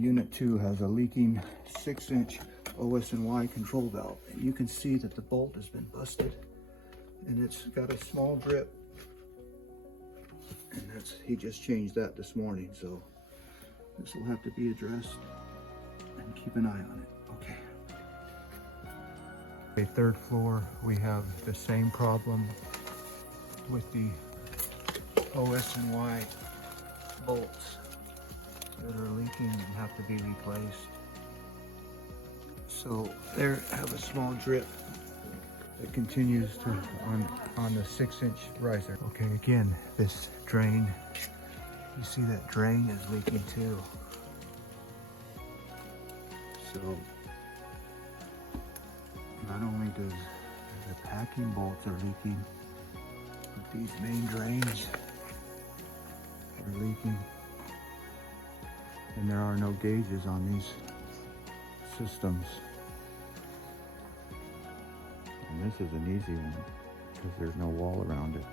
Unit 2 has a leaking 6-inch OS&Y control valve. And you can see that the bolt has been busted and it's got a small drip. And he just changed that this morning, so this will have to be addressed and keep an eye on it. Okay. Okay, third floor, we have the same problem with the OS&Y bolts that are leaking and have to be replaced. So there have a small drip that continues to on the 6-inch riser. Okay, again, this drain, you see that drain is leaking too. So not only does the packing bolts are leaking, but these main drains are leaking. And there are no gauges on these systems. And this is an easy one because there's no wall around it.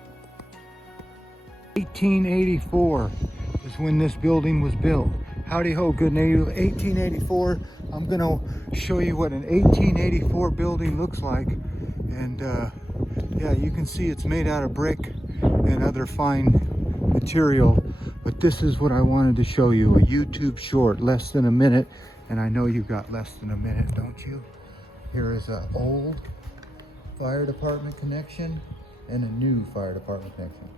1884 is when this building was built. Howdy ho, good neighbor. 1884. I'm gonna show you what an 1884 building looks like. And yeah, you can see it's made out of brick and other fine material. But this is what I wanted to show you, a YouTube short, less than a minute. And I know you got less than a minute, don't you? Here is an old fire department connection and a new fire department connection.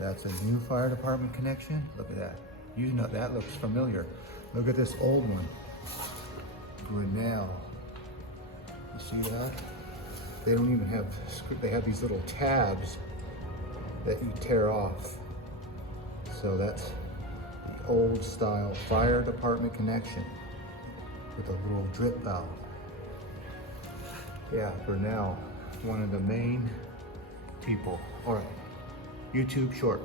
That's a new fire department connection. Look at that. You know, that looks familiar. Look at this old one. Grinnell. You see that? They don't even have, they have these little tabs that you tear off. So that's the old style fire department connection with a little drip valve. Yeah, Grinnell, one of the main people. All right, YouTube short.